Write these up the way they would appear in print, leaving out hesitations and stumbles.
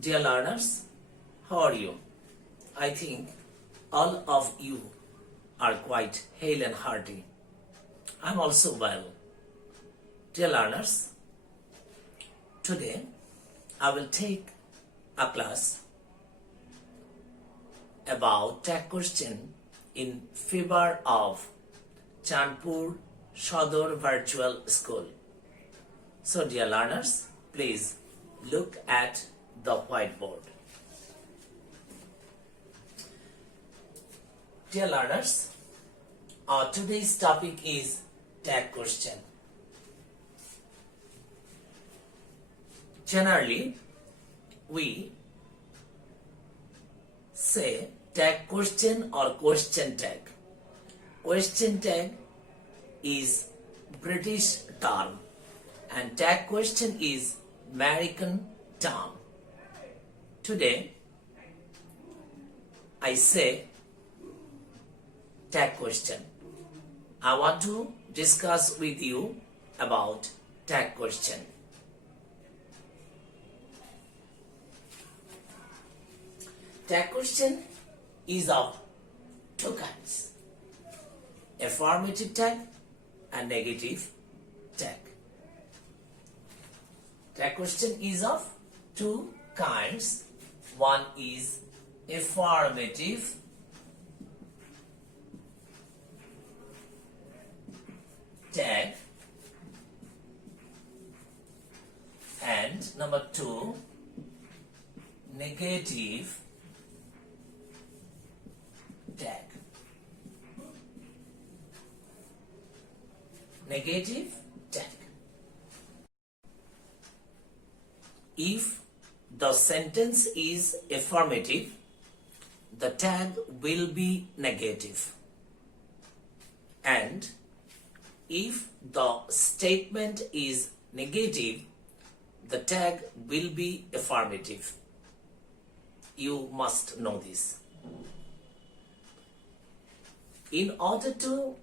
Dear learners, how are you? I think all of you are quite hale and hearty. I'm also well. Dear learners, today I will take a class about tag question in favor of Chandpur Sodor Virtual School. So dear learners, please look at the whiteboard. Dear learners, today's topic is tag question. Generally, we say tag question or question tag. Question tag is British term and tag question is American term. Today, I say tag question. I want to discuss with you about tag question. Tag question is of two kinds, affirmative tag and negative tag. Tag question is of two kinds. One is affirmative tag and number two, negative tag. Negative tag. If the sentence is affirmative, the tag will be negative. And if the statement is negative, the tag will be affirmative. You must know this. In order to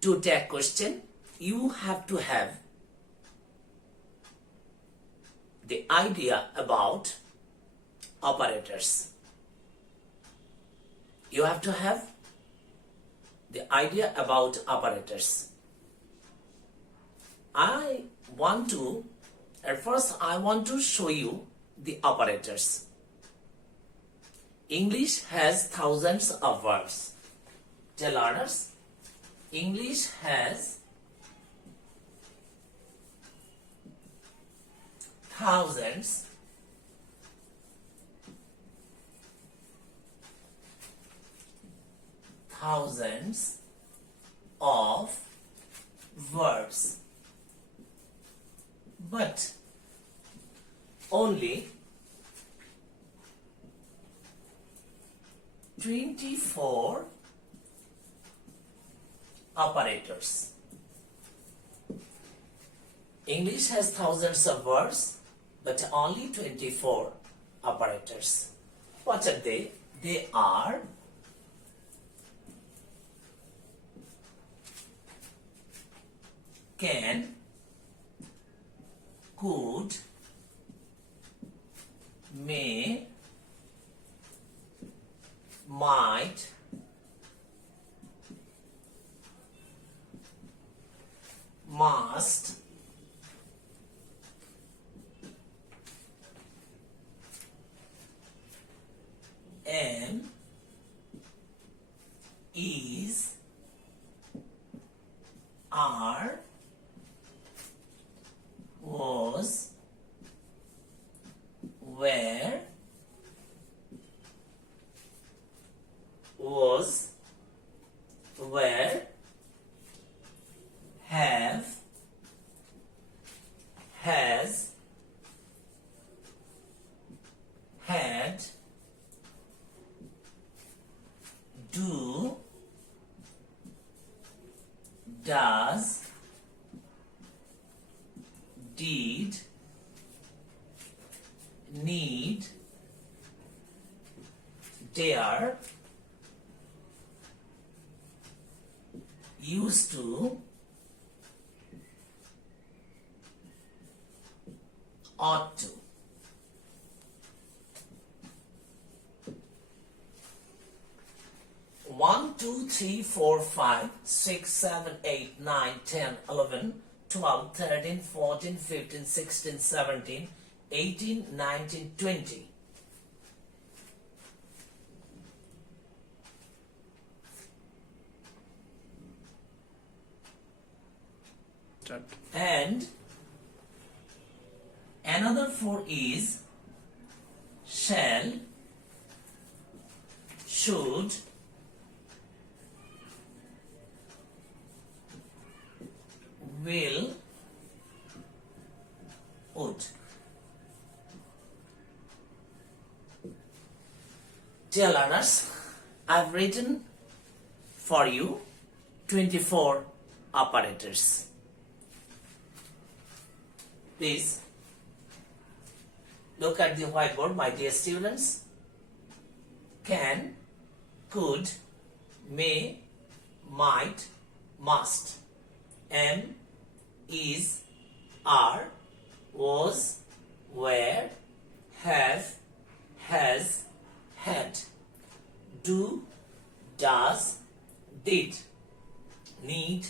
do tag question, you have to have the idea about operators. You have to have the idea about operators. At first I want to show you the operators. English has thousands of verbs. Dear learners, English has thousands of verbs, but only 24 operators. English has thousands of words, but only 24 operators. What are they? They are can, could, may, might, must, am, is, are, was, were, was, were, have, has, had, do, does, did, need, dare, used to, ought to. 2, 3, 4, 5, 6, 7, 8, 9, 10, 11, 12, 13, 14, 15, 16, 17, 18, 19, 20. Start. And another 4 is shall, should, will, would. Dear learners, I've written for you 24 operators. Please look at the whiteboard, my dear students. Can, could, may, might, must, am, is, are, was, were, have, has, had, do, does, did, need,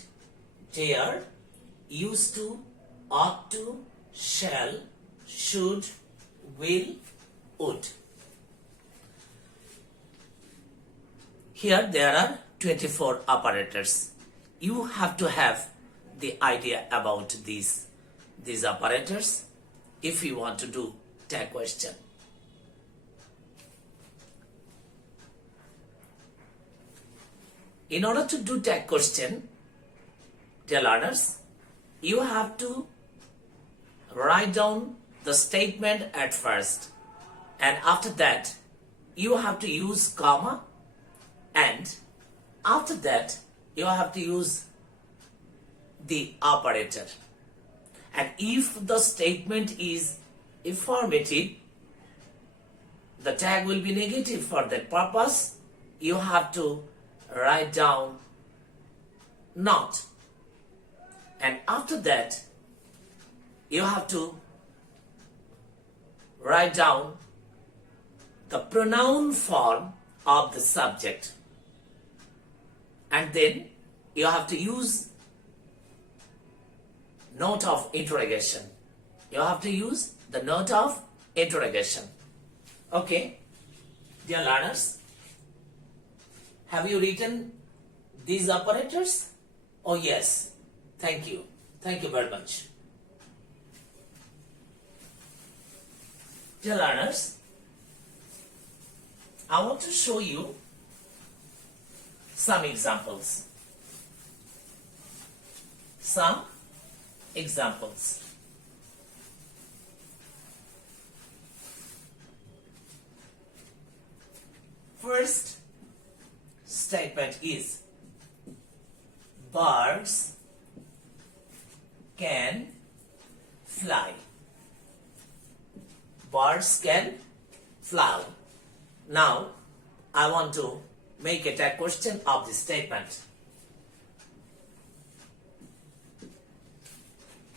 dare, used to, ought to, shall, should, will, would. Here there are 24 operators. You have to have the idea about these operators if you want to do tag question. In order to do tag question, dear learners, you have to write down the statement at first, and after that you have to use comma, and after that you have to use the operator. And if the statement is affirmative, the tag will be negative. For that purpose, you have to write down not, and after that you have to write down the pronoun form of the subject, and then you have to use note of interrogation. You have to use the note of interrogation. Okay, dear learners, have you written these operators? Oh yes, thank you very much. Dear learners, I want to show you some examples. First statement is birds can fly. Birds can fly. Now, I want to make a tag question of this statement.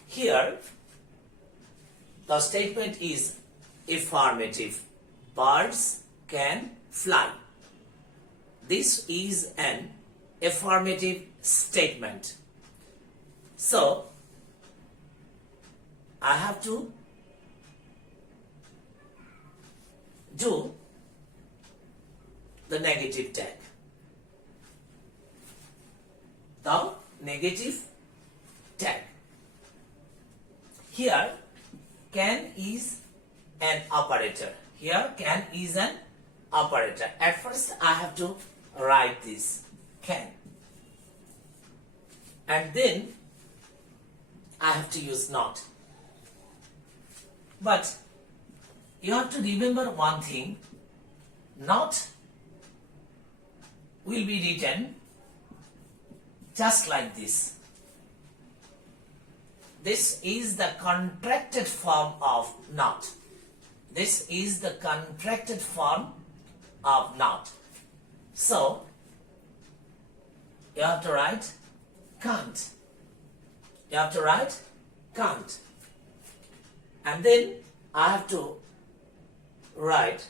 Here, the statement is affirmative. Birds can fly. This is an affirmative statement. So, I have to do the negative tag. The negative tag. Here, can is an operator. Here, can is an operator. At first, I have to write this, can. And then, I have to use not. But, you have to remember one thing, not will be written just like this. This is the contracted form of not. This is the contracted form of not. So, you have to write can't. You have to write can't. And then I have to write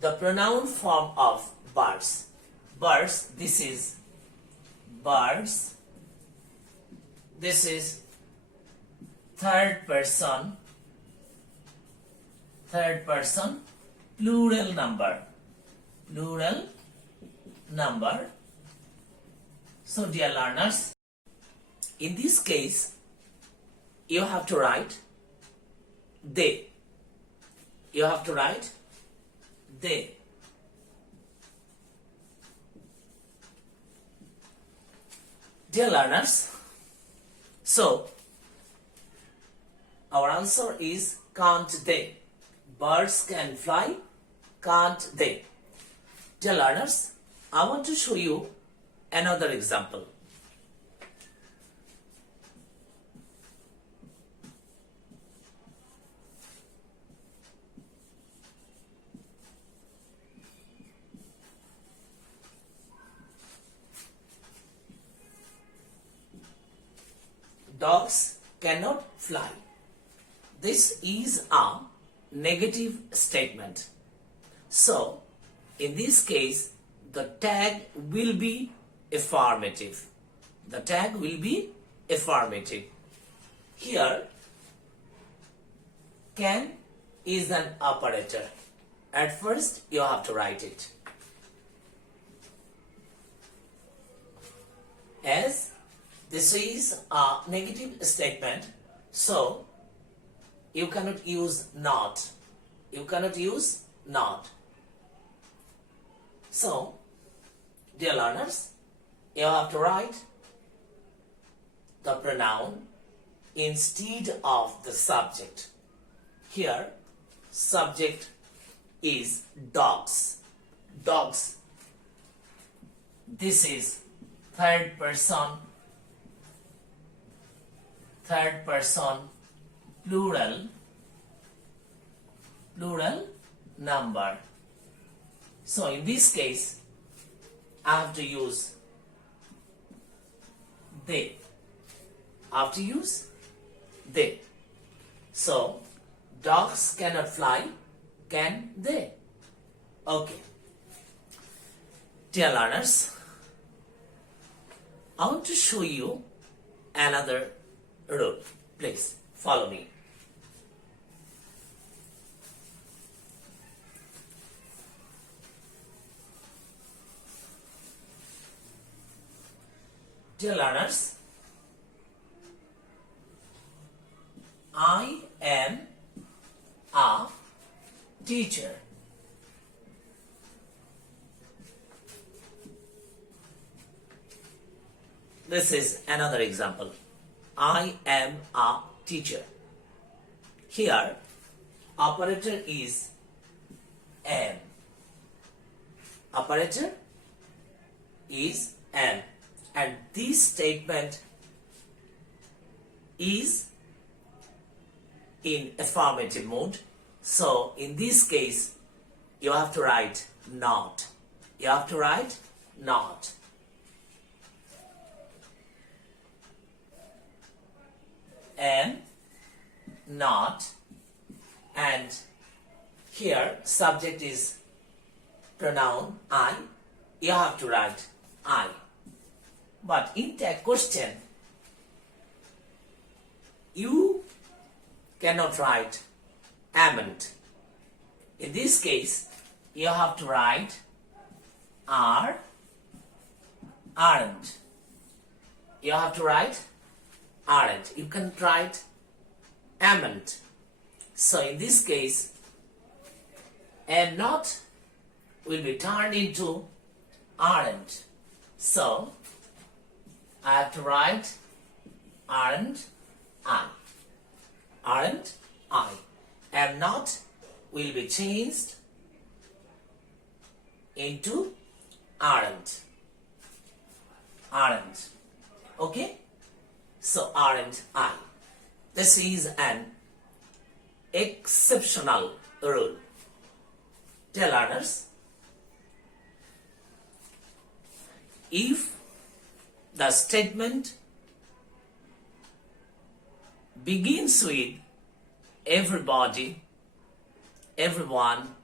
the pronoun form of birds. birds, this is birds, this is third person plural number. So dear learners, in this case you have to write they. You have to write they. Dear learners, so our answer is can't they. Birds can fly, can't they? Dear learners, I want to show you another example. Dogs cannot fly. This is a negative statement. So, in this case, the tag will be affirmative. The tag will be affirmative. Here, can is an operator. At first, you have to write it. As this is a negative statement, so you cannot use not. You cannot use not. So, dear learners, you have to write the pronoun instead of the subject. Here, subject is dogs. Dogs. This is third person plural number. So in this case, I have to use they. I have to use they. So dogs cannot fly, can they? Okay. Dear learners, I want to show you another rule. Please follow me. Dear learners, I am a teacher. This is another example. I am a teacher. Here, operator is am. Operator is am. And this statement is in affirmative mode. So, in this case, you have to write not. You have to write not. Am, not, and here subject is pronoun I. You have to write I. But in that question, you cannot write amn't. In this case, you have to write are, aren't. You have to write aren't. You can write amn't. So in this case, am not will be turned into aren't. So I have to write aren't I. Aren't I. Am not will be changed into aren't. Aren't. Okay? So aren't I. This is an exceptional rule. Dear learners, if the statement begins with everybody, everyone,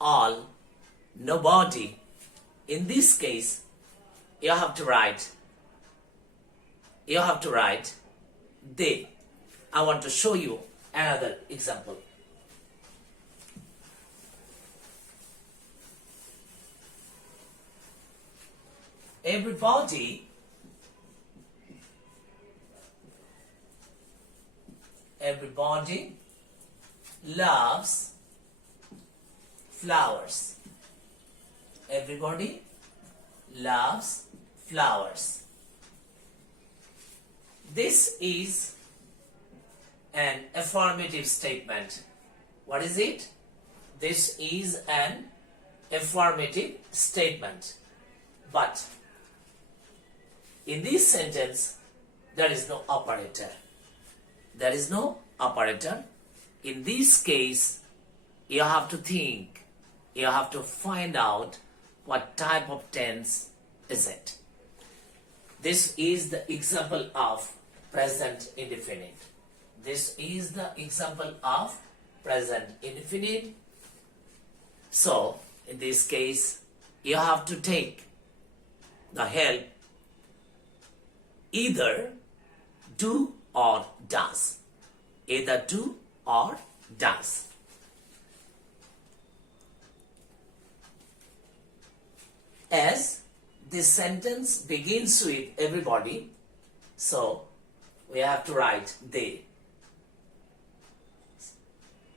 all, nobody, in this case, you have to write they. I want to show you another example. Everybody loves flowers. Everybody loves flowers. This is an affirmative statement. What is it? This is an affirmative statement. But in this sentence, there is no operator. There is no operator. In this case, you have to think. You have to find out what type of tense is it. This is the example of present indefinite. This is the example of present indefinite. So, in this case, you have to take the help either do or does. Either do or does. As this sentence begins with everybody, so we have to write they.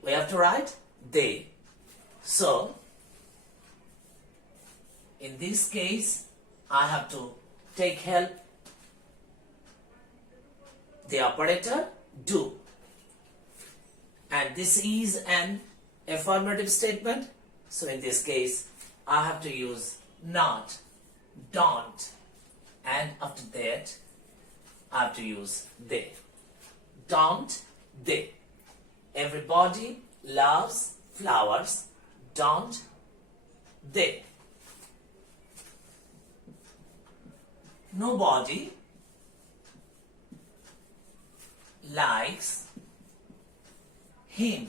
We have to write they. So, in this case, I have to take help the operator do. And this is an affirmative statement. So in this case, I have to use not, don't, and after that, I have to use they. Don't, they. Everybody loves flowers. Don't they? Nobody likes him.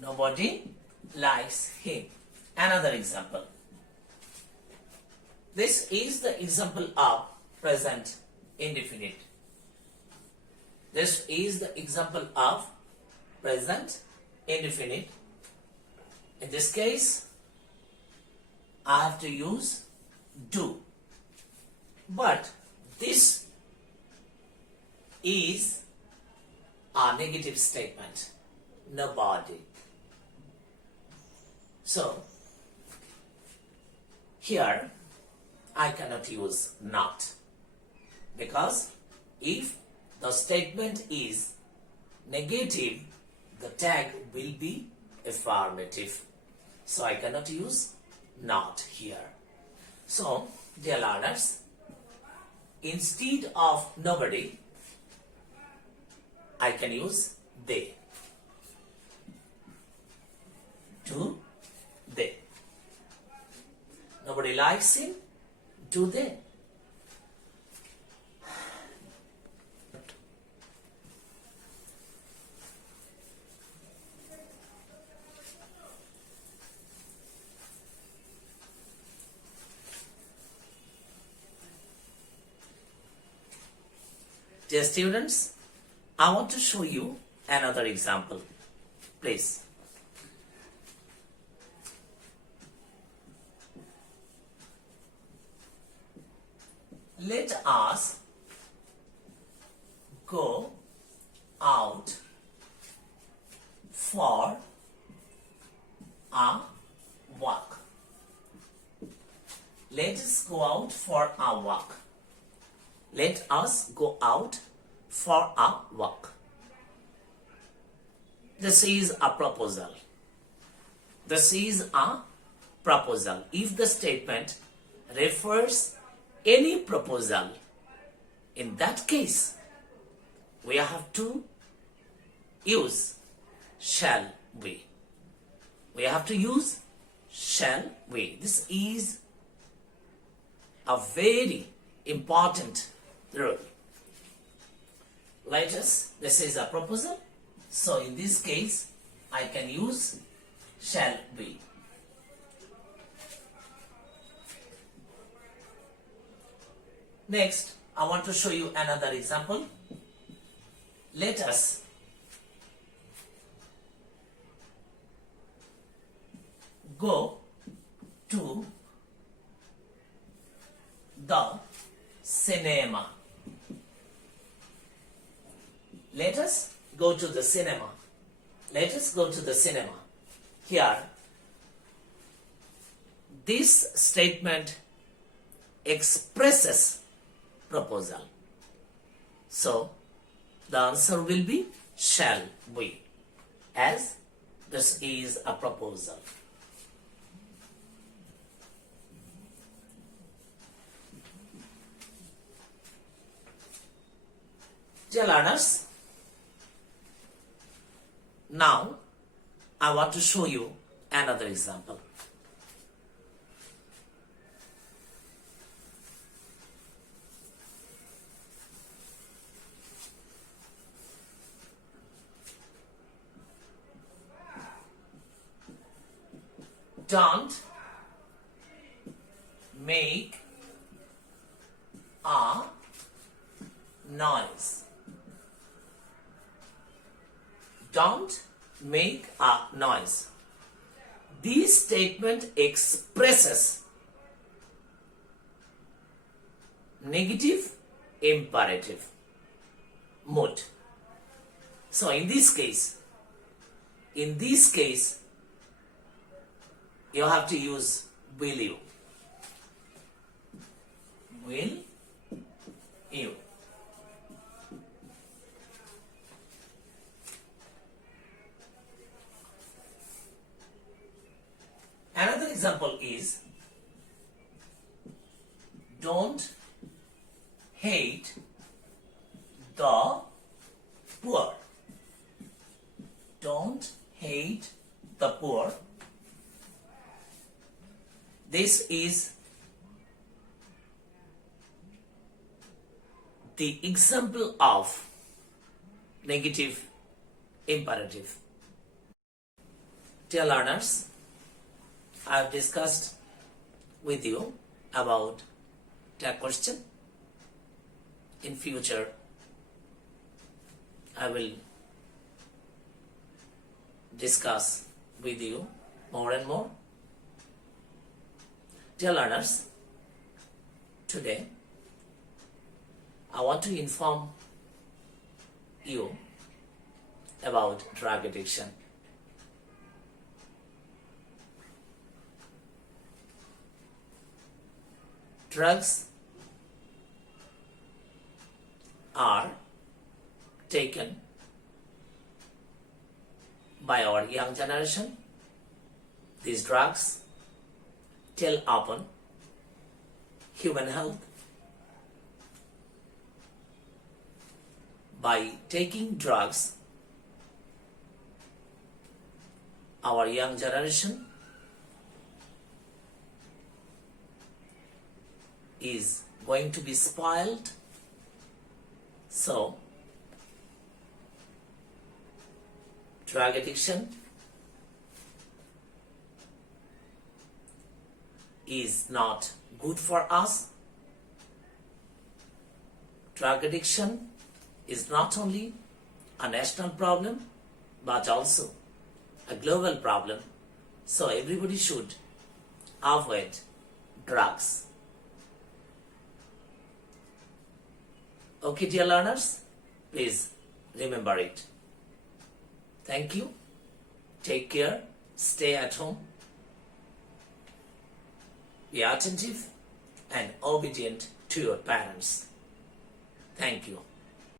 Nobody likes him. Another example. This is the example of present indefinite. This is the example of present indefinite. In this case, I have to use do. But this is a negative statement. Nobody. So, here I cannot use not, because if the statement is negative, the tag will be affirmative. So I cannot use not here. So, dear learners, instead of nobody, I can use they. Do they. Nobody likes him. Do they? Dear students, I want to show you another example. Please. Let us go out for a walk. Let us go out for a walk. Let us go out for a walk. This is a proposal. This is a proposal. If the statement refers any proposal, in that case, we have to use shall we. We have to use shall we. This is a very important rule. Let us, this is a proposal. So in this case, I can use shall be. Next, I want to show you another example. Let us go to the cinema. Let us go to the cinema. Let us go to the cinema. Here, this statement expresses proposal. So, the answer will be shall we, as this is a proposal. Dear learners, now I want to show you another example. Don't make a noise. Don't make a noise. This statement expresses negative imperative mood. So in this case, you have to use will you. Will you. Another example is don't hate the poor. Don't hate the poor. This is the example of negative imperative. Dear learners, I have discussed with you about that question. In future, I will discuss with you more and more. Dear learners, today I want to inform you about drug addiction. Drugs are taken by our young generation. These drugs tell upon human health. By taking drugs, our young generation is going to be spoiled. So, drug addiction is not good for us. Drug addiction is not only a national problem but also a global problem. So everybody should avoid drugs. Okay, dear learners, please remember it. Thank you. Take care. Stay at home. Be attentive and obedient to your parents. Thank you.